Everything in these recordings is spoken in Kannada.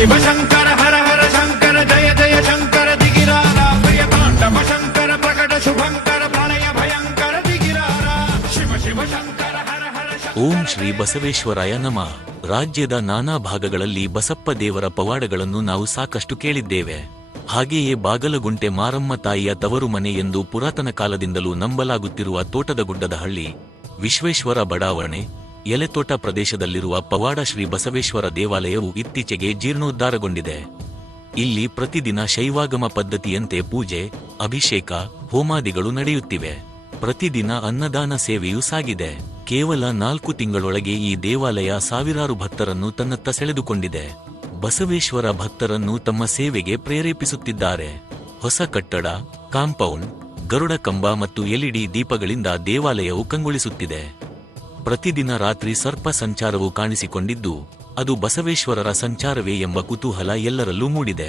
ಶಿವ ಶಂಕರ ಹರ ಹರ ಶಂಕರ ಜಯ ಜಯ ಶಂಕರ ದಿಗಿರಾರ ಪ್ರಿಯ ತಾಂಡವ ಶಂಕರ ಪ್ರಕಟ ಶುಭಂಕರ ಪ್ರಳಯ ಭಯಂಕರ ದಿಗಿರಾರ ಶಿವ ಶಿವ ಶಂಕರ ಹರ ಹರ ಓಂ ಶ್ರೀ ಬಸವೇಶ್ವರಾಯ ನಮಃ. ರಾಜ್ಯದ ನಾನಾ ಭಾಗಗಳಲ್ಲಿ ಬಸಪ್ಪ ದೇವರ ಪವಾಡಗಳನ್ನು ನಾವು ಸಾಕಷ್ಟು ಕೇಳಿದ್ದೇವೆ. ಹಾಗೆಯೇ ಬಾಗಲಗುಂಟೆ ಮಾರಮ್ಮ ತಾಯಿಯ ತವರು ಮನೆ ಎಂದು ಪುರಾತನ ಕಾಲದಿಂದಲೂ ನಂಬಲಾಗುತ್ತಿರುವ ತೋಟದಗುಡ್ಡದ ಹಳ್ಳಿ ವಿಶ್ವೇಶ್ವರ ಬಡಾವಣೆ ಎಲೆತೋಟ ಪ್ರದೇಶದಲ್ಲಿರುವ ಪವಾಡ ಶ್ರೀ ಬಸವೇಶ್ವರ ದೇವಾಲಯವು ಇತ್ತೀಚೆಗೆ ಜೀರ್ಣೋದ್ಧಾರಗೊಂಡಿದೆ. ಇಲ್ಲಿ ಪ್ರತಿದಿನ ಶೈವಾಗಮ ಪದ್ಧತಿಯಂತೆ ಪೂಜೆ, ಅಭಿಷೇಕ, ಹೋಮಾದಿಗಳು ನಡೆಯುತ್ತಿವೆ. ಪ್ರತಿದಿನ ಅನ್ನದಾನ ಸೇವೆಯೂ ಸಾಗಿದೆ. ಕೇವಲ 4 ತಿಂಗಳೊಳಗೆ ಈ ದೇವಾಲಯ ಸಾವಿರಾರು ಭಕ್ತರನ್ನು ತನ್ನತ್ತ ಸೆಳೆದುಕೊಂಡಿದೆ. ಬಸವೇಶ್ವರ ಭಕ್ತರನ್ನು ತಮ್ಮ ಸೇವೆಗೆ ಪ್ರೇರೇಪಿಸುತ್ತಿದ್ದಾರೆ. ಹೊಸ ಕಟ್ಟಡ, ಕಾಂಪೌಂಡ್, ಗರುಡ ಕಂಬ ಮತ್ತು ಎಲ್ಇಡಿ ದೀಪಗಳಿಂದ ದೇವಾಲಯವು ಕಂಗೊಳಿಸುತ್ತಿದೆ. ಪ್ರತಿದಿನ ರಾತ್ರಿ ಸರ್ಪ ಸಂಚಾರವು ಕಾಣಿಸಿಕೊಂಡಿದ್ದು, ಅದು ಬಸವೇಶ್ವರರ ಸಂಚಾರವೇ ಎಂಬ ಕುತೂಹಲ ಎಲ್ಲರಲ್ಲೂ ಮೂಡಿದೆ.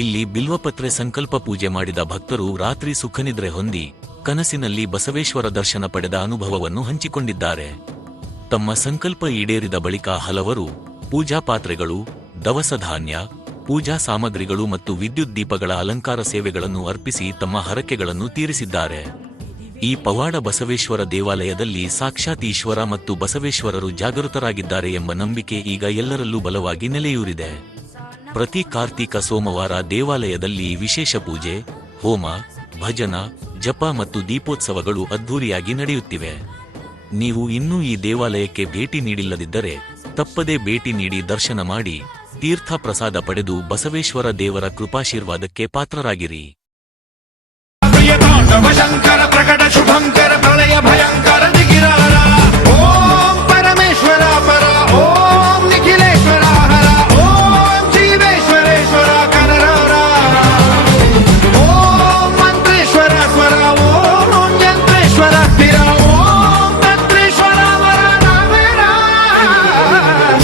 ಇಲ್ಲಿ ಬಿಲ್ವಪತ್ರೆ ಸಂಕಲ್ಪ ಪೂಜೆ ಮಾಡಿದ ಭಕ್ತರು ರಾತ್ರಿ ಸುಖನಿದ್ರೆ ಹೊಂದಿ ಕನಸಿನಲ್ಲಿ ಬಸವೇಶ್ವರ ದರ್ಶನ ಪಡೆದ ಅನುಭವವನ್ನು ಹಂಚಿಕೊಂಡಿದ್ದಾರೆ. ತಮ್ಮ ಸಂಕಲ್ಪ ಈಡೇರಿದ ಬಳಿಕ ಹಲವರು ಪೂಜಾ ಪಾತ್ರೆಗಳು, ದವಸ ಧಾನ್ಯ, ಪೂಜಾ ಸಾಮಗ್ರಿಗಳು ಮತ್ತು ವಿದ್ಯುತ್ ದೀಪಗಳ ಅಲಂಕಾರ ಸೇವೆಗಳನ್ನು ಅರ್ಪಿಸಿ ತಮ್ಮ ಹರಕೆಗಳನ್ನು ತೀರಿಸಿದ್ದಾರೆ. ಈ ಪವಾಡ ಬಸವೇಶ್ವರ ದೇವಾಲಯದಲ್ಲಿ ಸಾಕ್ಷಾತ್ ಈಶ್ವರ ಮತ್ತು ಬಸವೇಶ್ವರರು ಜಾಗೃತರಾಗಿದ್ದಾರೆ ಎಂಬ ನಂಬಿಕೆ ಈಗ ಎಲ್ಲರಲ್ಲೂ ಬಲವಾಗಿ ನೆಲೆಯೂರಿದೆ. ಪ್ರತಿ ಕಾರ್ತೀಕ ಸೋಮವಾರ ದೇವಾಲಯದಲ್ಲಿ ವಿಶೇಷ ಪೂಜೆ, ಹೋಮ, ಭಜನ, ಜಪ ಮತ್ತು ದೀಪೋತ್ಸವಗಳು ಅದ್ಧೂರಿಯಾಗಿ ನಡೆಯುತ್ತಿವೆ. ನೀವು ಇನ್ನೂ ಈ ದೇವಾಲಯಕ್ಕೆ ಭೇಟಿ ನೀಡಿಲ್ಲದಿದ್ದರೆ ತಪ್ಪದೇ ಭೇಟಿ ನೀಡಿ ದರ್ಶನ ಮಾಡಿ ತೀರ್ಥ ಪ್ರಸಾದ ಪಡೆದು ಬಸವೇಶ್ವರ ದೇವರ ಕೃಪಾಶೀರ್ವಾದಕ್ಕೆ ಪಾತ್ರರಾಗಿರಿ. ಶಂಕರ ಪ್ರಕಟ ಶುಭಂಕರ ಪ್ರಳಯ ಭಯಂಕರ ದಿಗಿರಾರ ಓಂ ಪರಮೇಶ್ವರ ಪರ ಓಂ ನಿಖಿಲೇಶ್ವರ ಹರ ಓಂ ಜೀವೇಶ್ವರೇಶ್ವರ ಕನರಾರ ಓಂ ಮಂತ್ರೇಶ್ವರ ಸ್ವರ ಓಂ ಯಂತ್ರೇಶ್ವರ ಸ್ಥಿರ ಓಂ ತಂತ್ರೇಶ್ವರ ವರ ನಾವೇರ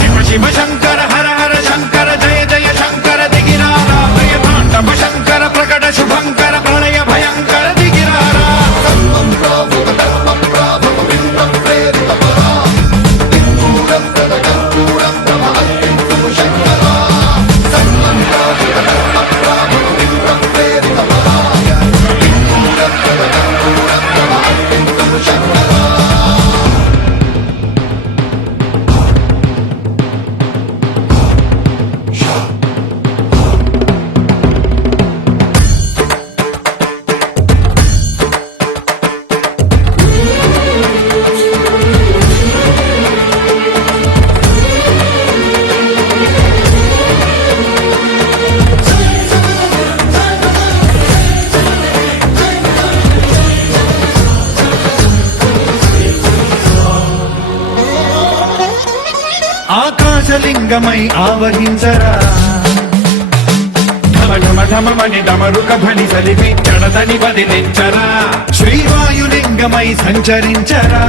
ಶಿವ ಶಿವ ಶಂಕರ ಹರ ಹರ ಶಂಕರ ಜಯ ಜಯ ಶಂಕರ ದಿಗಿರಾರ ಪ್ರಿಯ ತಾಂಡವ ಶಂಕರ ಪ್ರಕಟ ಶುಭಂಕರ ಪ್ರಳಯ ಭಯಂಕರ ఆకాశలింగమై ఆవహించరా ఢమ ఢమ ఢమమని డమరుక ధ్వని సలిపి జడదని వదిలించరా శ్రీవాయులింగమై సంచరించరా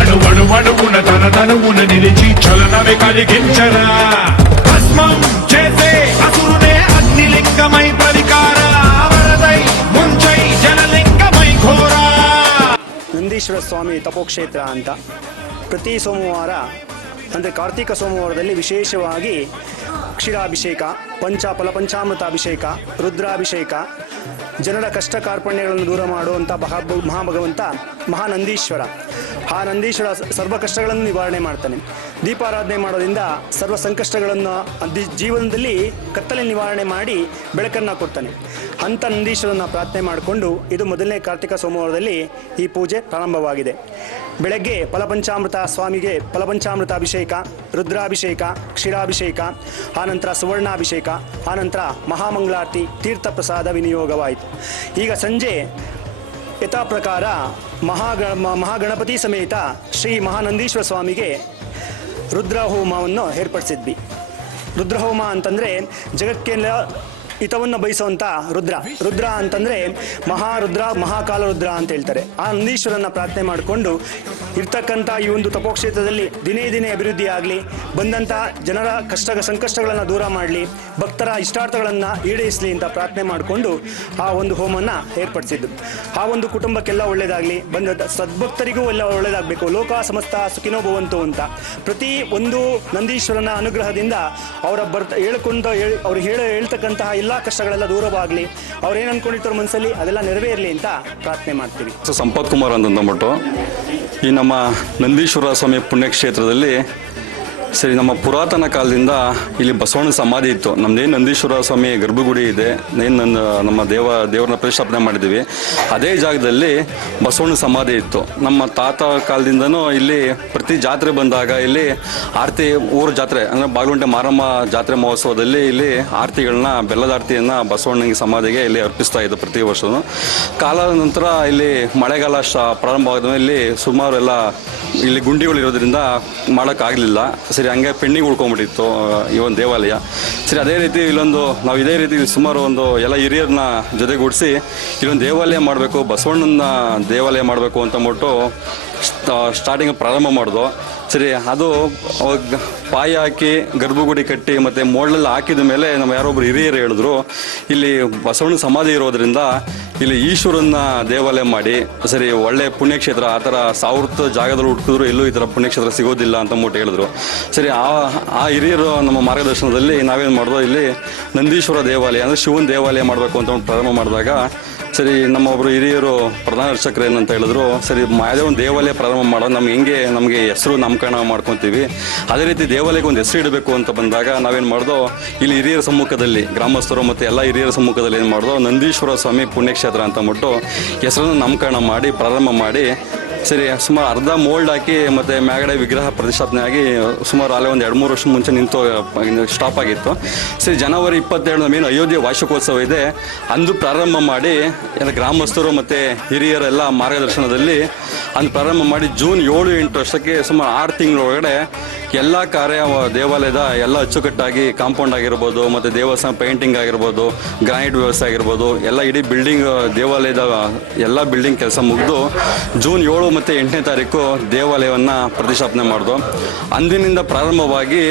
అణువణువున తన తనువున నిలిచి చలనమే కలిగించరా భస్మం చేసే అసురునే అగ్నిలింగమై ప్రవికార వరదై ముంచై జలలింగమై ఘోరా. ನಂದೀಶ್ವರ ಸ್ವಾಮಿ ತಪೋಕ್ಷೇತ್ರ ಅಂತ ಪ್ರತಿ ಸೋಮವಾರ ಅಂದರೆ ಕಾರ್ತಿಕ ಸೋಮವಾರದಲ್ಲಿ ವಿಶೇಷವಾಗಿ ಕ್ಷೀರಾಭಿಷೇಕ, ಫಲಪಂಚಾಮೃತ ಅಭಿಷೇಕ, ರುದ್ರಾಭಿಷೇಕ, ಜನರ ಕಷ್ಟ ಕಾರ್ಪಣ್ಯಗಳನ್ನು ದೂರ ಮಾಡುವಂಥ ಮಹಾಭಗವಂತ ಮಹಾನಂದೀಶ್ವರ. ಆ ನಂದೀಶ್ವರ ಸರ್ವ ಕಷ್ಟಗಳನ್ನು ನಿವಾರಣೆ ಮಾಡ್ತಾನೆ. ದೀಪಾರಾಧನೆ ಮಾಡೋದ್ರಿಂದ ಸರ್ವ ಸಂಕಷ್ಟಗಳನ್ನು ಜೀವನದಲ್ಲಿ ಕತ್ತಲೆ ನಿವಾರಣೆ ಮಾಡಿ ಬೆಳಕನ್ನು ಕೊಡ್ತಾನೆ. ಅಂಥ ನಂದೀಶ್ವರನ ಪ್ರಾರ್ಥನೆ ಮಾಡಿಕೊಂಡು ಇದು ಮೊದಲನೇ ಕಾರ್ತಿಕ ಸೋಮವಾರದಲ್ಲಿ ಈ ಪೂಜೆ ಪ್ರಾರಂಭವಾಗಿದೆ. ಬೆಳಗ್ಗೆ ಸ್ವಾಮಿಗೆ ಫಲಪಂಚಾಮೃತ ಅಭಿಷೇಕ, ರುದ್ರಾಭಿಷೇಕ, ಕ್ಷೀರಾಭಿಷೇಕ, ಆನಂತರ ಸುವರ್ಣಾಭಿಷೇಕ, ಆನಂತರ ಮಹಾಮಂಗಳಾರತಿ, ತೀರ್ಥ ಪ್ರಸಾದ ವಿನಿಯೋಗವಾಯಿತು. ಈಗ ಸಂಜೆ ಯಥಾ ಪ್ರಕಾರ ಮಹಾಗಣಪತಿ ಸಮೇತ ಶ್ರೀ ಮಹಾನಂದೀಶ್ವರ ಸ್ವಾಮಿಗೆ ರುದ್ರಹೋಮವನ್ನು ಏರ್ಪಡಿಸಿದ್ವಿ. ರುದ್ರಹೋಮ ಅಂತಂದರೆ ಜಗಕ್ಕೆಲ್ಲ ಹಿತವನ್ನು ಬಯಸುವಂಥ ರುದ್ರ ಅಂತಂದರೆ ಮಹಾರುದ್ರ ಮಹಾಕಾಲ ರುದ್ರ ಅಂತ ಹೇಳ್ತಾರೆ. ಆ ನಂದೀಶ್ವರನ ಪ್ರಾರ್ಥನೆ ಮಾಡಿಕೊಂಡು ಇರ್ತಕ್ಕಂಥ ಈ ಒಂದು ತಪೋಕ್ಷೇತ್ರದಲ್ಲಿ ದಿನೇ ದಿನೇ ಅಭಿವೃದ್ಧಿ ಆಗಲಿ, ಬಂದಂಥ ಜನರ ಸಂಕಷ್ಟಗಳನ್ನು ದೂರ ಮಾಡಲಿ, ಭಕ್ತರ ಇಷ್ಟಾರ್ಥಗಳನ್ನು ಈಡೇರಿಸಲಿ ಅಂತ ಪ್ರಾರ್ಥನೆ ಮಾಡಿಕೊಂಡು ಆ ಒಂದು ಹೋಮವನ್ನು ಏರ್ಪಡಿಸಿದ್ದು. ಆ ಒಂದು ಕುಟುಂಬಕ್ಕೆಲ್ಲ ಒಳ್ಳೆಯದಾಗಲಿ, ಬಂದ ಸದ್ಭಕ್ತರಿಗೂ ಎಲ್ಲ ಒಳ್ಳೆಯದಾಗಬೇಕು, ಲೋಕ ಸಮಸ್ತ ಸುಖಿನೋ ಭವಂತು ಅಂತ ಪ್ರತಿ ಒಂದು ನಂದೀಶ್ವರನ ಅನುಗ್ರಹದಿಂದ ಅವರ ಅವ್ರು ಹೇಳ್ತಕ್ಕಂತಹ ಎಲ್ಲ ಕಷ್ಟಗಳೆಲ್ಲ ದೂರವಾಗಲಿ, ಅವ್ರೇನು ಅನ್ಕೊಂಡಿರ್ತಾರೋ ಮನಸ್ಸಲ್ಲಿ ಅದೆಲ್ಲ ನೆರವೇರಲಿ ಅಂತ ಪ್ರಾರ್ಥನೆ ಮಾಡ್ತೀವಿ. ಸಂಪತ್ ಕುಮಾರ್ ಅಂತಂದ್ಬಿಟ್ಟು ಈ ನಮ್ಮ ನಂದೀಶ್ವರ ಸ್ವಾಮಿ ಪುಣ್ಯಕ್ಷೇತ್ರದಲ್ಲಿ ಸರಿ ನಮ್ಮ ಪುರಾತನ ಕಾಲದಿಂದ ಇಲ್ಲಿ ಬಸವಣ್ಣ ಸಮಾಧಿ ಇತ್ತು. ನಮ್ಮದೇನು ನಂದೀಶ್ವರ ಸ್ವಾಮಿ ಗರ್ಭಗುಡಿ ಇದೆ, ಏನು ನಮ್ಮ ದೇವರನ್ನ ಪ್ರತಿಷ್ಠಾಪನೆ ಮಾಡಿದ್ದೀವಿ, ಅದೇ ಜಾಗದಲ್ಲಿ ಬಸವಣ್ಣ ಸಮಾಧಿ ಇತ್ತು. ನಮ್ಮ ತಾತ ಕಾಲದಿಂದನೂ ಇಲ್ಲಿ ಪ್ರತಿ ಜಾತ್ರೆ ಬಂದಾಗ ಇಲ್ಲಿ ಆರತಿ, ಊರ ಜಾತ್ರೆ ಅಂದರೆ ಬಾಗಲಗುಂಟೆ ಮಾರಮ್ಮ ಜಾತ್ರೆ ಮಹೋತ್ಸವದಲ್ಲಿ ಇಲ್ಲಿ ಆರತಿಗಳನ್ನ, ಬೆಲ್ಲದ ಆರತಿಯನ್ನು ಬಸವಣ್ಣನ ಸಮಾಧಿಗೆ ಇಲ್ಲಿ ಅರ್ಪಿಸ್ತಾ ಇದ್ದು ಪ್ರತಿ ವರ್ಷವೂ. ಕಾಲದ ನಂತರ ಇಲ್ಲಿ ಮಳೆಗಾಲ ಪ್ರಾರಂಭವಾದ ಇಲ್ಲಿ ಸುಮಾರು ಎಲ್ಲ ಇಲ್ಲಿ ಗುಂಡಿಗಳಿರೋದ್ರಿಂದ ಮಾಡೋಕ್ಕಾಗಲಿಲ್ಲ. ಸರಿ, ಹಂಗೆ ಪೆಂಡಿಂಗ್ ಉಳ್ಕೊಂಬಿಟ್ಟಿತ್ತು ಈ ಒಂದು ದೇವಾಲಯ. ಸರಿ, ಅದೇ ರೀತಿ ನಾವು ಇದೇ ರೀತಿ ಸುಮಾರು ಎಲ್ಲ ಹಿರಿಯರನ್ನ ಜೊತೆಗೂಡಿಸಿ ಇಲ್ಲೊಂದು ದೇವಾಲಯ ಮಾಡಬೇಕು, ಬಸವಣ್ಣನ ದೇವಾಲಯ ಮಾಡಬೇಕು ಅಂತ ಅಂದ್ಬಿಟ್ಟು ಸ್ಟಾರ್ಟಿಂಗ್ ಪ್ರಾರಂಭ ಮಾಡಿದ್ವು. ಸರಿ, ಅದು ಪಾಯ ಹಾಕಿ ಗರ್ಭಗುಡಿ ಕಟ್ಟಿ ಮತ್ತು ಮೋಡ್ಲೆಲ್ಲ ಹಾಕಿದ ಮೇಲೆ ನಮ್ಮ ಯಾರೊಬ್ರು ಹಿರಿಯರು ಹೇಳಿದ್ರು, ಇಲ್ಲಿ ಬಸವಣ್ಣ ಸಮಾಧಿ ಇರೋದ್ರಿಂದ ಇಲ್ಲಿ ಈಶ್ವರನ ದೇವಾಲಯ ಮಾಡಿ, ಸರಿ ಒಳ್ಳೆ ಪುಣ್ಯಕ್ಷೇತ್ರ, ಆ ಥರ 1000 ಜಾಗದಲ್ಲಿ ಹುಡುಕಿದ್ರು ಎಲ್ಲೂ ಈ ಥರ ಪುಣ್ಯಕ್ಷೇತ್ರ ಸಿಗೋದಿಲ್ಲ ಅಂತ ಅಂದ್ಬಿಟ್ಟು ಹೇಳಿದ್ರು. ಸರಿ, ಆ ಹಿರಿಯರು ನಮ್ಮ ಮಾರ್ಗದರ್ಶನದಲ್ಲಿ ನಾವೇನು ಮಾಡಿದ್ವು, ಇಲ್ಲಿ ನಂದೀಶ್ವರ ದೇವಾಲಯ ಅಂದರೆ ಶಿವನ ದೇವಾಲಯ ಮಾಡಬೇಕು ಅಂತ ಪ್ರಾರಂಭ ಮಾಡಿದಾಗ ಸರಿ ನಮ್ಮೊಬ್ಬರು ಹಿರಿಯರು ಪ್ರಧಾನ ಅರ್ಚಕರು ಏನಂತ ಹೇಳಿದ್ರು, ಸರಿ ಯಾವುದೇ ಒಂದು ದೇವಾಲಯ ಪ್ರಾರಂಭ ಮಾಡೋದು ನಮಗೆ ಹೆಸರು ನಾಮಕರಣ ಮಾಡ್ಕೊತೀವಿ, ಅದೇ ರೀತಿ ದೇವಾಲಯಕ್ಕೆ ಒಂದು ಹೆಸರು ಇಡಬೇಕು ಅಂತ ಬಂದಾಗ ನಾವೇನು ಮಾಡಿದೋ, ಇಲ್ಲಿ ಹಿರಿಯರ ಸಮ್ಮುಖದಲ್ಲಿ ಗ್ರಾಮಸ್ಥರು ಮತ್ತು ಎಲ್ಲ ಹಿರಿಯರ ಸಮ್ಮುಖದಲ್ಲಿ ಏನು ಮಾಡಿದೋ ನಂದೀಶ್ವರ ಸ್ವಾಮಿ ಪುಣ್ಯಕ್ಷೇತ್ರ ಅಂತ ಅಂದ್ಬಿಟ್ಟು ಹೆಸರನ್ನು ನಾಮಕರಣ ಮಾಡಿ ಪ್ರಾರಂಭ ಮಾಡಿ, ಸರಿ ಸುಮಾರು ಅರ್ಧ ಮೋಲ್ಡ್ ಹಾಕಿ ಮತ್ತು ಮ್ಯಾಗಡೆ ವಿಗ್ರಹ ಪ್ರತಿಷ್ಠಾಪನೆ ಆಗಿ ಸುಮಾರು ಅಲ್ಲೇ ಒಂದು 2-3 ವರ್ಷ ಮುಂಚೆ ಸ್ಟಾಪ್ ಆಗಿತ್ತು. ಸರಿ, ಜನವರಿ 27 ನಮ್ಮೇನು ಅಯೋಧ್ಯೆ ವಾರ್ಷಿಕೋತ್ಸವ ಇದೆ ಅಂದು ಪ್ರಾರಂಭ ಮಾಡಿ ಎಲ್ಲ ಗ್ರಾಮಸ್ಥರು ಮತ್ತು ಹಿರಿಯರೆಲ್ಲ ಮಾರ್ಗದರ್ಶನದಲ್ಲಿ ಅಂದು ಪ್ರಾರಂಭ ಮಾಡಿ ಜೂನ್ 7-8 ವರ್ಷಕ್ಕೆ ಸುಮಾರು 6 ತಿಂಗಳೊಳಗಡೆ ಎಲ್ಲ ಕಾರ್ಯ ದೇವಾಲಯದ ಎಲ್ಲ ಅಚ್ಚುಕಟ್ಟಾಗಿ ಕಾಂಪೌಂಡ್ ಆಗಿರ್ಬೋದು ಮತ್ತು ದೇವಸ್ಥಾನ ಪೇಂಟಿಂಗ್ ಆಗಿರ್ಬೋದು, ಗ್ರಾನೈಟ್ ವ್ಯವಸ್ಥೆ ಆಗಿರ್ಬೋದು, ಎಲ್ಲ ಇಡೀ ಬಿಲ್ಡಿಂಗ್ ದೇವಾಲಯದ ಎಲ್ಲ ಬಿಲ್ಡಿಂಗ್ ಕೆಲಸ ಮುಗಿದು ಜೂನ್ 7 ಮತ್ತು 8ನೇ ತಾರೀಕು ದೇವಾಲಯವನ್ನು ಪ್ರತಿಷ್ಠಾಪನೆ ಮಾಡಿದ್ರು. ಅಂದಿನಿಂದ ಪ್ರಾರಂಭವಾಗಿ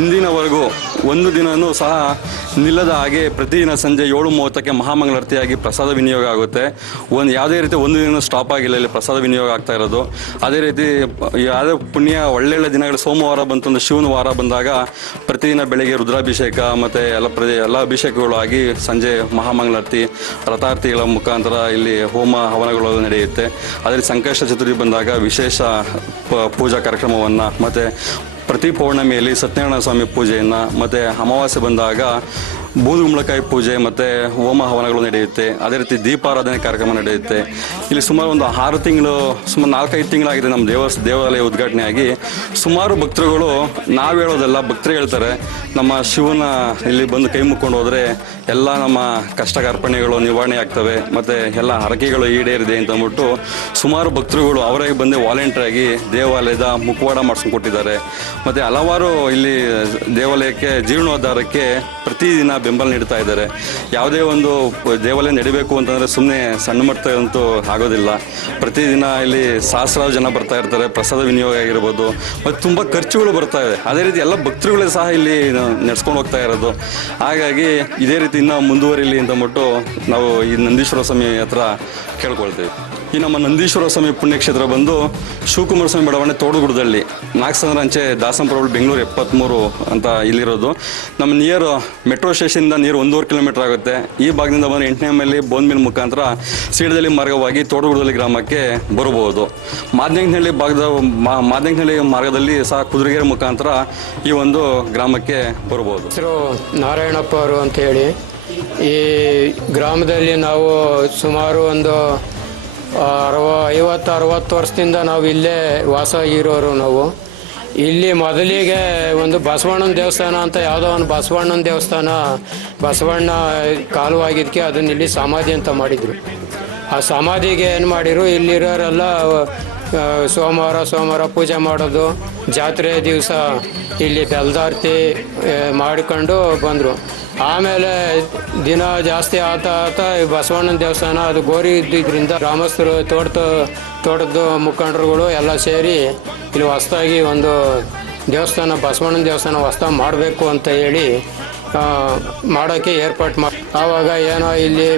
ಇಂದಿನವರೆಗೂ ಒಂದು ದಿನವೂ ಸಹ ನಿಲ್ಲದ ಹಾಗೆ ಪ್ರತಿದಿನ ಸಂಜೆ 7:30ಕ್ಕೆ ಮಹಾಮಂಗಳಾರತಿಯಾಗಿ ಪ್ರಸಾದ ವಿನಿಯೋಗ ಆಗುತ್ತೆ. ಯಾವುದೇ ರೀತಿ ಒಂದು ದಿನ ಸ್ಟಾಪ್ ಆಗಿಲ್ಲ, ಇಲ್ಲಿ ಪ್ರಸಾದ ವಿನಿಯೋಗ ಆಗ್ತಾ ಇರೋದು. ಅದೇ ರೀತಿ ಯಾವುದೇ ಪುಣ್ಯ ಒಳ್ಳೊಳ್ಳೆ ದಿನಗಳು ಸೋಮವಾರ ಬಂತು, ಶಿವನ ವಾರ ಬಂದಾಗ ಪ್ರತಿದಿನ ಬೆಳಗ್ಗೆ ರುದ್ರಾಭಿಷೇಕ ಮತ್ತು ಎಲ್ಲ ಅಭಿಷೇಕಗಳು ಆಗಿ ಸಂಜೆ ಮಹಾಮಂಗಳಾರತಿ ರಥಾರತಿಗಳ ಮುಖಾಂತರ ಇಲ್ಲಿ ಹೋಮ ಹವನಗಳು ನಡೆಯುತ್ತೆ. ಅದೇ ಸಂಕಷ್ಟ ಚತುರ್ಥಿ ಬಂದಾಗ ವಿಶೇಷ ಪೂಜಾ ಕಾರ್ಯಕ್ರಮವನ್ನು ಮತ್ತು ಪ್ರತಿ ಪೌರ್ಣಮಿಯಲ್ಲಿ ಸತ್ಯನಾರಾಯಣ ಸ್ವಾಮಿ ಪೂಜೆಯನ್ನು ಮತ್ತು ಅಮಾವಾಸ್ಯೆ ಬಂದಾಗ ಬೂದುಗುಂಬಳಕಾಯಿ ಪೂಜೆ ಮತ್ತು ಹೋಮ ಹವನಗಳು ನಡೆಯುತ್ತೆ. ಅದೇ ರೀತಿ ದೀಪಾರಾಧನೆ ಕಾರ್ಯಕ್ರಮ ನಡೆಯುತ್ತೆ. ಇಲ್ಲಿ ಸುಮಾರು ಒಂದು 6 ತಿಂಗಳು, ಸುಮಾರು 4-5 ತಿಂಗಳಾಗಿದೆ ನಮ್ಮ ದೇವಾಲಯ ಉದ್ಘಾಟನೆಯಾಗಿ. ಸುಮಾರು ಭಕ್ತರುಗಳು, ನಾವು ಹೇಳೋದೆಲ್ಲ ಭಕ್ತರು ಹೇಳ್ತಾರೆ, ನಮ್ಮ ಶಿವನ ಇಲ್ಲಿ ಬಂದು ಕೈ ಮುಕ್ಕೊಂಡು ಹೋದರೆ ಎಲ್ಲ ನಮ್ಮ ಕಷ್ಟ ಕಾರ್ಪಣ್ಯಗಳು ನಿವಾರಣೆ ಆಗ್ತವೆ ಮತ್ತು ಎಲ್ಲ ಹರಕೆಗಳು ಈಡೇರಿದೆ ಅಂತ ಅಂದ್ಬಿಟ್ಟು ಸುಮಾರು ಭಕ್ತರುಗಳು ಅವರೇ ಬಂದು ವಾಲಂಟಿಯರಾಗಿ ದೇವಾಲಯದ ಮುಖವಾಡ ಮಾಡಿಸ್ಕೊಂಡು ಕೊಟ್ಟಿದ್ದಾರೆ. ಮತ್ತು ಹಲವಾರು ಇಲ್ಲಿ ದೇವಾಲಯಕ್ಕೆ ಜೀರ್ಣೋದ್ಧಾರಕ್ಕೆ ಪ್ರತಿದಿನ ಬೆಂಬಲ ನೀಡ್ತಾ ಇದ್ದಾರೆ. ಯಾವುದೇ ಒಂದು ದೇವಾಲಯ ನಡಿಬೇಕು ಅಂತಂದರೆ ಸುಮ್ಮನೆ ಸಣ್ಣ ಮಟ್ಟ ಅಂತೂ ಆಗೋದಿಲ್ಲ. ಪ್ರತಿದಿನ ಇಲ್ಲಿ ಸಹಸ್ರಾರು ಜನ ಬರ್ತಾ ಇರ್ತಾರೆ, ಪ್ರಸಾದ ವಿನಿಯೋಗ ಆಗಿರ್ಬೋದು ಮತ್ತು ತುಂಬ ಖರ್ಚುಗಳು ಬರ್ತಾ ಇದೆ. ಅದೇ ರೀತಿ ಎಲ್ಲ ಭಕ್ತರುಗಳೇ ಸಹ ಇಲ್ಲಿ ನಡೆಸ್ಕೊಂಡು ಹೋಗ್ತಾ ಇರೋದು. ಹಾಗಾಗಿ ಇದೇ ರೀತಿ ಇನ್ನೂ ಮುಂದುವರಿಲಿ ಅಂತ ಅಂದ್ಬಿಟ್ಟು ನಾವು ಈ ನಂದೀಶ್ವರ ಸ್ವಾಮಿ ಹತ್ರ ಕೇಳ್ಕೊಳ್ತೀವಿ. ಈ ನಮ್ಮ ನಂದೀಶ್ವರ ಸ್ವಾಮಿ ಪುಣ್ಯಕ್ಷೇತ್ರ ಬಂದು ಶಿವಕುಮಾರ ಸ್ವಾಮಿ ಬಡಾವಣೆ ತೋಡುಗುಡದಲ್ಲಿ ನಾಗಸಂದ್ರ ಅಂಚೆ ದಾಸಂಪುರ ಬೆಂಗಳೂರು 73 ಅಂತ ಇಲ್ಲಿರೋದು. ನಮ್ಮ ನಿಯರ್ ಮೆಟ್ರೋ ಸ್ಟೇಷನಿಂದ ನೀರು 1.5 ಕಿಲೋಮೀಟರ್ ಆಗುತ್ತೆ. ಈ ಭಾಗದಿಂದ ಬಂದು 8ನೇ ಮೈಲಿ ಬೋನ್ಮಿಲ್ ಮುಖಾಂತರ ಸೀಡದಲ್ಲಿ ಮಾರ್ಗವಾಗಿ ತೋಡುಗುಡದಲ್ಲಿ ಗ್ರಾಮಕ್ಕೆ ಬರಬಹುದು. ಮಾದನಹಳ್ಳಿ ಮಾರ್ಗದಲ್ಲಿ ಸಹ ಕುದುರೆಗೆರೆ ಮುಖಾಂತರ ಈ ಒಂದು ಗ್ರಾಮಕ್ಕೆ ಬರಬಹುದು. ಹೆಸರು ನಾರಾಯಣಪ್ಪ ಅವರು ಅಂತ ಹೇಳಿ. ಈ ಗ್ರಾಮದಲ್ಲಿ ನಾವು ಸುಮಾರು ಒಂದು 50-60 ವರ್ಷದಿಂದ ನಾವು ಇಲ್ಲೇ ವಾಸ ಆಗಿರೋರು. ನಾವು ಇಲ್ಲಿ ಮೊದಲಿಗೆ ಒಂದು ಬಸವಣ್ಣನ ದೇವಸ್ಥಾನ ಅಂತ ಯಾವುದೋ ಒಂದು ಬಸವಣ್ಣನ ದೇವಸ್ಥಾನ, ಬಸವಣ್ಣ ಕಾಲವಾಗಿದ್ದಕ್ಕೆ ಅದನ್ನ ಇಲ್ಲಿ ಸಮಾಧಿ ಅಂತ ಮಾಡಿದರು. ಆ ಸಮಾಧಿಗೆ ಏನು ಮಾಡಿರು, ಇಲ್ಲಿರೋರೆಲ್ಲ ಸೋಮವಾರ ಪೂಜೆ ಮಾಡೋದು, ಜಾತ್ರೆ ದಿವಸ ಇಲ್ಲಿ ಬೆಲ್ದಾರ್ತಿ ಮಾಡಿಕೊಂಡು ಬಂದರು. ಆಮೇಲೆ ದಿನ ಜಾಸ್ತಿ ಆತ ಈ ಬಸವಣ್ಣನ ದೇವಸ್ಥಾನ ಅದು ಗೋರಿ ಇದ್ದಿದ್ದರಿಂದ ಗ್ರಾಮಸ್ಥರು ತೋಟದ ಮುಖಂಡರುಗಳು ಎಲ್ಲ ಸೇರಿ ಇಲ್ಲಿ ಹೊಸದಾಗಿ ಒಂದು ದೇವಸ್ಥಾನ ಬಸವಣ್ಣನ ದೇವಸ್ಥಾನ ಹೊಸದಾಗಿ ಮಾಡಬೇಕು ಅಂತ ಹೇಳಿ ಮಾಡೋಕ್ಕೆ ಏರ್ಪಾಟ್ ಮಾಡಿ ಆವಾಗ ಏನೋ ಇಲ್ಲಿ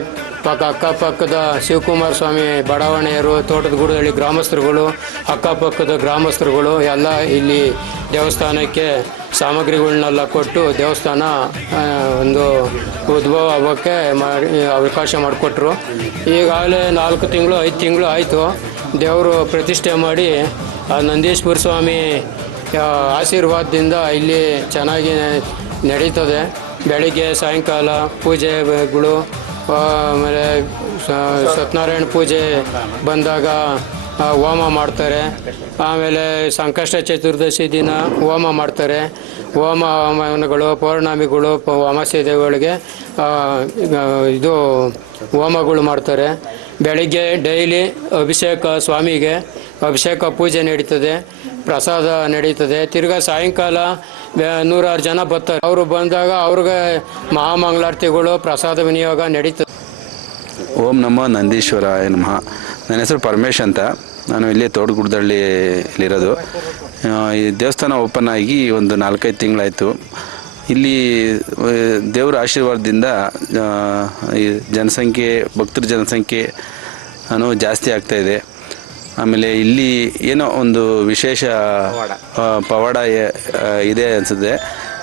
ಅಕ್ಕಪಕ್ಕದ ಶಿವಕುಮಾರ ಸ್ವಾಮಿ ಬಡಾವಣೆಯರು ತೋಟದ ಗುಡದಳ್ಳಿ ಗ್ರಾಮಸ್ಥರುಗಳು ಅಕ್ಕಪಕ್ಕದ ಗ್ರಾಮಸ್ಥರುಗಳು ಎಲ್ಲ ಇಲ್ಲಿ ದೇವಸ್ಥಾನಕ್ಕೆ ಸಾಮಗ್ರಿಗಳನ್ನೆಲ್ಲ ಕೊಟ್ಟು ದೇವಸ್ಥಾನ ಒಂದು ಉದ್ಭವ ಆಗೋಕ್ಕೆ ಅವಕಾಶ ಮಾಡಿಕೊಟ್ರು. ಈಗಾಗಲೇ 4 ತಿಂಗಳು 5 ತಿಂಗಳು ಆಯಿತು ದೇವರು ಪ್ರತಿಷ್ಠೆ ಮಾಡಿ ನಂದೀಶ್ವರ ಸ್ವಾಮಿ ಆಶೀರ್ವಾದದಿಂದ ಇಲ್ಲಿ ಚೆನ್ನಾಗಿ ನಡೀತದೆ. ಬೆಳಿಗ್ಗೆ ಸಾಯಂಕಾಲ ಪೂಜೆಗಳು, ಆಮೇಲೆ ಸತ್ಯನಾರಾಯಣ ಪೂಜೆ ಬಂದಾಗ ಹೋಮ ಮಾಡ್ತಾರೆ. ಆಮೇಲೆ ಸಂಕಷ್ಟ ಚತುರ್ದಶಿ ದಿನ ಹೋಮ ಮಾಡ್ತಾರೆ. ಹೋಮಗಳು ಪೌರ್ಣಮಿಗಳು ಅಮಾವಾಸ್ಯೆ ದೇವಗಳಿಗೆ ಇದು ಹೋಮಗಳು ಮಾಡ್ತಾರೆ. ಬೆಳಿಗ್ಗೆ ಡೈಲಿ ಅಭಿಷೇಕ ಸ್ವಾಮಿಗೆ ಅಭಿಷೇಕ ಪೂಜೆ ನಡೀತದೆ, ಪ್ರಸಾದ ನಡೀತದೆ. ತಿರ್ಗಾ ಸಾಯಂಕಾಲ 100 ಜನ ಬರ್ತಾರೆ. ಅವರು ಬಂದಾಗ ಅವ್ರಿಗೆ ಮಹಾಮಂಗಳಾರತಿಗಳು ಪ್ರಸಾದ ವಿನಿಯೋಗ ನಡೀತದೆ. ಓಂ ನಮೋ ನಂದೀಶ್ವರಾಯ ನಮಃ. ನನ್ನ ಹೆಸರು ಪರಮೇಶ್ ಅಂತ. ನಾನು ಇಲ್ಲಿ ತೋಟಗುಡ್ದಳ್ಳಿಲಿರೋದು. ಈ ದೇವಸ್ಥಾನ ಓಪನ್ ಆಗಿ ಒಂದು 4-5 ತಿಂಗಳಾಯಿತು. ಇಲ್ಲಿ ದೇವರ ಆಶೀರ್ವಾದದಿಂದ ಈ ಜನಸಂಖ್ಯೆ, ಭಕ್ತರ ಜನಸಂಖ್ಯೆ ಜಾಸ್ತಿ ಆಗ್ತಾಯಿದೆ. ಆಮೇಲೆ ಇಲ್ಲಿ ಏನೋ ಒಂದು ವಿಶೇಷ ಪವಾಡ ಇದೆ ಅನಿಸುತ್ತೆ.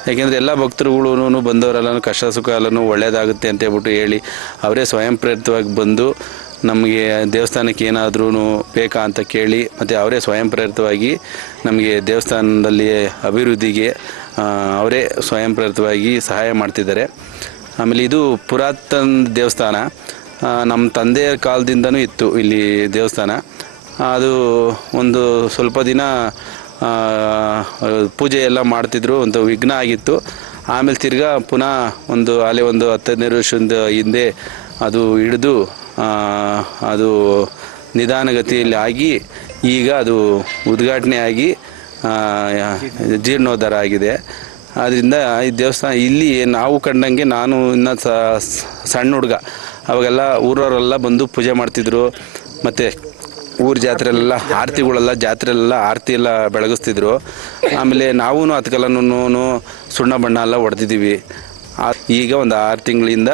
ಯಾಕೆಂದರೆ ಎಲ್ಲ ಭಕ್ತರುಗಳು ಬಂದವರೆಲ್ಲನೂ ಕಷ್ಟ ಸುಖ ಎಲ್ಲನೂ ಒಳ್ಳೆಯದಾಗುತ್ತೆ ಅಂತ ಹೇಳ್ಬಿಟ್ಟು ಹೇಳಿ ಅವರೇ ಸ್ವಯಂ ಪ್ರೇರಿತವಾಗಿ ಬಂದು ನಮಗೆ ದೇವಸ್ಥಾನಕ್ಕೆ ಏನಾದ್ರೂ ಬೇಕಾ ಅಂತ ಕೇಳಿ ಮತ್ತು ಅವರೇ ಸ್ವಯಂ ಪ್ರೇರಿತವಾಗಿ ನಮಗೆ ದೇವಸ್ಥಾನದಲ್ಲಿ ಅಭಿವೃದ್ಧಿಗೆ ಅವರೇ ಸ್ವಯಂ ಪ್ರೇರಿತವಾಗಿ ಸಹಾಯ ಮಾಡ್ತಿದ್ದಾರೆ. ಆಮೇಲೆ ಇದು ಪುರಾತನ ದೇವಸ್ಥಾನ. ನಮ್ಮ ತಂದೆಯ ಕಾಲದಿಂದನೂ ಇತ್ತು ಇಲ್ಲಿ ದೇವಸ್ಥಾನ. ಅದು ಒಂದು ಸ್ವಲ್ಪ ದಿನ ಪೂಜೆ ಎಲ್ಲ ಮಾಡ್ತಿದ್ರು, ಒಂದು ವಿಘ್ನ ಆಗಿತ್ತು. ಆಮೇಲೆ ತಿರ್ಗಾ ಪುನಃ ಒಂದು 10-15 ವರ್ಷದ ಹಿಂದೆ ಅದು ಹಿಡಿದು ಅದು ನಿಧಾನಗತಿಯಲ್ಲಿ ಆಗಿ ಈಗ ಅದು ಉದ್ಘಾಟನೆ ಆಗಿ ಜೀರ್ಣೋದ್ಧಾರ ಆಗಿದೆ. ಆದ್ದರಿಂದ ಈ ದೇವಸ್ಥಾನ ಇಲ್ಲಿ ನಾವು ಕಂಡಂಗೆ, ನಾನು ಇನ್ನೂ ಸಣ್ಣ ಹುಡುಗ ಅವಾಗೆಲ್ಲ ಊರವರೆಲ್ಲ ಬಂದು ಪೂಜೆ ಮಾಡ್ತಿದ್ರು. ಮತ್ತು ಊರ ಜಾತ್ರೆಲ್ಲ ಜಾತ್ರೆಲ್ಲ ಆರತಿ ಎಲ್ಲ ಬೆಳಗಿಸ್ತಿದ್ರು. ಆಮೇಲೆ ನಾವು ಅದಕ್ಕೆಲ್ಲನೂ ಸುಣ್ಣ ಬಣ್ಣ ಎಲ್ಲ ಹೊಡೆದಿದ್ದೀವಿ. ಈಗ ಒಂದು 6 ತಿಂಗಳಿಂದ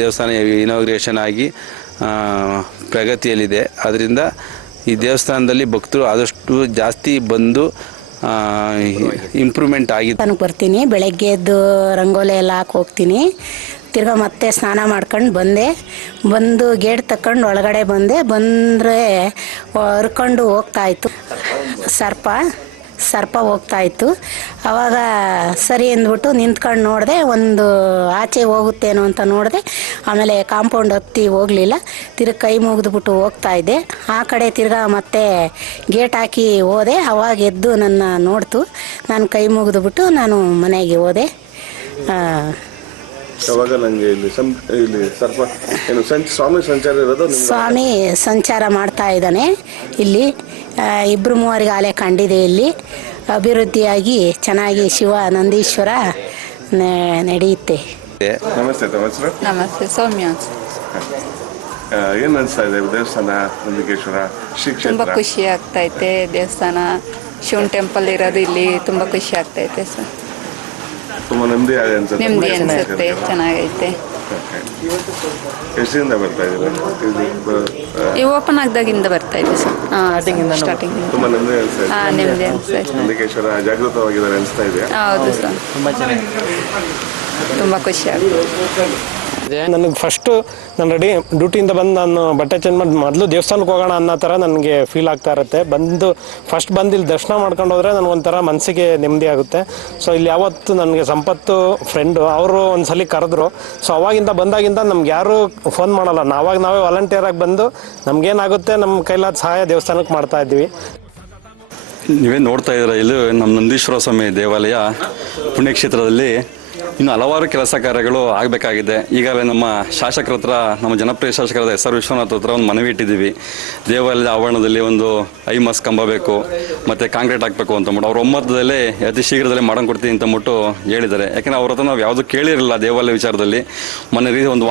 ದೇವಸ್ಥಾನ ಇನಾಗ್ರೇಷನ್ ಆಗಿ ಪ್ರಗತಿಯಲ್ಲಿದೆ. ಅದರಿಂದ ಈ ದೇವಸ್ಥಾನದಲ್ಲಿ ಭಕ್ತರು ಆದಷ್ಟು ಜಾಸ್ತಿ ಬಂದು ಇಂಪ್ರೂವ್ಮೆಂಟ್ ಆಗಿದೆ. ನಾನು ಬರ್ತೀನಿ, ಬೆಳಗ್ಗೆ ಎದ್ದು ರಂಗೋಲಿ ಎಲ್ಲ ಹಾಕಿ ಹೋಗ್ತೀನಿ. ತಿರ್ಗಾ ಮತ್ತೆ ಸ್ನಾನ ಮಾಡ್ಕೊಂಡು ಬಂದು ಗೇಟ್ ತಕೊಂಡು ಒಳಗಡೆ ಬಂದರೆ ಹರ್ಕೊಂಡು ಹೋಗ್ತಾಯಿತ್ತು ಸರ್ಪ ಹೋಗ್ತಾಯಿತ್ತು. ಆವಾಗ ಸರಿ ಅಂದ್ಬಿಟ್ಟು ನಿಂತ್ಕೊಂಡು ನೋಡಿದೆ, ಒಂದು ಆಚೆ ಹೋಗುತ್ತೇನೋ ಅಂತ ನೋಡಿದೆ. ಆಮೇಲೆ ಕಾಂಪೌಂಡ್ ಹತ್ತಿ ಹೋಗಲಿಲ್ಲ, ತಿರ್ಗಿ ಕೈ ಮುಗಿದ್ಬಿಟ್ಟು ಹೋಗ್ತಾಯಿದ್ದೆ. ಆ ಕಡೆ ತಿರ್ಗಾ ಮತ್ತೆ ಗೇಟ್ ಹಾಕಿ ಹೋದೆ. ಆವಾಗ ಎದ್ದು ನನ್ನ ನೋಡ್ತು. ನಾನು ಕೈ ಮುಗಿದ್ಬಿಟ್ಟು ನಾನು ಮನೆಗೆ ಹೋದೆ. ಸ್ವಾಮಿ ಸಂಚಾರ ಮಾಡ್ತಾ ಇದ್ದಾನೆ ಇಲ್ಲಿ. 2-3 ಆಲೆ ಕಂಡಿದೆ ಇಲ್ಲಿ. ಅಭಿವೃದ್ಧಿಯಾಗಿ ಚೆನ್ನಾಗಿ ಶಿವ ನಂದೀಶ್ವರ ನಡೆಯುತ್ತೆ. ನಮಸ್ತೆ, ಸೌಮ್ಯ. ಏನು ಅನಿಸ್ತಾ ಇದೆ ದೇವಸ್ಥಾನ ನಂದಿಕೇಶ್ವರ ಶ್ರೀ ಕ್ಷೇತ್ರ? ತುಂಬ ಖುಷಿ ಆಗ್ತೈತೆ. ದೇವಸ್ಥಾನ ಶಿವನ್ ಟೆಂಪಲ್ ಇರೋದು ಇಲ್ಲಿ ತುಂಬ ಖುಷಿ ಆಗ್ತೈತೆ ಸರ್. ತುಂಬ ನೆಮ್ಮದಿ ಅನ್ಸುತ್ತೆ, ಚೆನ್ನಾಗೈತೆ. ಎಷ್ಟಿಂದ ಬರ್ತಾ ಇದ್ದೀರಾ? ಈ ಓಪನ್ ಆಗ್ದಾಗಿಂದ ಬರ್ತಾ ಇದೆ ಸರ್. ಸ್ಟಾರ್ಟಿಂಗ್ ತುಂಬ ನೆಮ್ಮದಿ ಅನಿಸ್ತಾ ಇದೆ. ನೆಮ್ಮದಿ ಅನಿಸ್ತಾ ಇದೆ. ನಂದಿಕೇಶ್ವರ ಜಾಗೃತವಾಗಿದ್ದಾರೆ ಅನಿಸ್ತಾ ಇದೆಯಾ? ಹೌದು ಸರ್, ತುಂಬ ಖುಷಿ ಆಗುತ್ತೆ. ನನಗೆ ಫಸ್ಟು ನಾನು ಡ್ಯೂಟಿಯಿಂದ ಬಂದು ನಾನು ಬಟ್ಟೆ ಚೇಂಜ್ ಮಾಡಿ ಮೊದಲು ದೇವಸ್ಥಾನಕ್ಕೆ ಹೋಗೋಣ ಅನ್ನೋ ಥರ ನನಗೆ ಫೀಲ್ ಆಗ್ತಾ ಇರುತ್ತೆ. ಫಸ್ಟ್ ಬಂದು ಇಲ್ಲಿ ದರ್ಶನ ಮಾಡ್ಕೊಂಡು ಹೋದರೆ ನನಗೊಂಥರ ಮನಸ್ಸಿಗೆ ನೆಮ್ಮದಿ ಆಗುತ್ತೆ. ಸೊ ಇಲ್ಲಿ ಯಾವತ್ತು ನನಗೆ ಸಂಪತ್ತು ಫ್ರೆಂಡು, ಅವರು ಒಂದ್ಸಲಿ ಕರೆದ್ರು. ಸೊ ಅವಾಗಿಂದ ಬಂದಾಗಿಂದ ನಮ್ಗೆ ಯಾರೂ ಫೋನ್ ಮಾಡಲ್ಲ, ನಾವೇ ವಾಲಂಟಿಯರಾಗಿ ಬಂದು ನಮಗೇನಾಗುತ್ತೆ ನಮ್ಮ ಕೈಲಾದ ಸಹಾಯ ದೇವಸ್ಥಾನಕ್ಕೆ ಮಾಡ್ತಾ ಇದ್ದೀವಿ. ನೀವೇ ನೋಡ್ತಾ ಇದ್ದೀರ, ಇದು ನಮ್ಮ ನಂದೀಶ್ವರ ಸ್ವಾಮಿ ದೇವಾಲಯ ಪುಣ್ಯಕ್ಷೇತ್ರದಲ್ಲಿ ಇನ್ನು ಹಲವಾರು ಕೆಲಸ ಕಾರ್ಯಗಳು ಆಗಬೇಕಾಗಿದೆ. ಈಗಾಗಲೇ ನಮ್ಮ ಶಾಸಕರ ಹತ್ರ, ನಮ್ಮ ಜನಪ್ರಿಯ ಶಾಸಕರಾದ ಎಸ್ ಆರ್ ವಿಶ್ವನಾಥ್ ಹತ್ರ ಒಂದು ಮನವಿ ಇಟ್ಟಿದ್ದೀವಿ. ದೇವಾಲಯದ ಆವರಣದಲ್ಲಿ ಒಂದು ಐಮಸ್ ಕಂಬ ಬೇಕು ಮತ್ತು ಕಾಂಕ್ರೀಟ್ ಹಾಕಬೇಕು ಅಂತಂದ್ಬಿಟ್ಟು ಅವ್ರ ಒಮ್ಮತದಲ್ಲೇ ಅತಿ ಶೀಘ್ರದಲ್ಲೇ ಮಾಡ್ಕೊಡ್ತೀನಿ ಅಂತಂದ್ಬಿಟ್ಟು ಹೇಳಿದ್ದಾರೆ. ಯಾಕೆಂದರೆ ಅವ್ರ ಹತ್ರ ನಾವು ಯಾವುದು ಕೇಳಿರಲಿಲ್ಲ ದೇವಾಲಯ ವಿಚಾರದಲ್ಲಿ. ಮೊನ್ನೆ ಒಂದು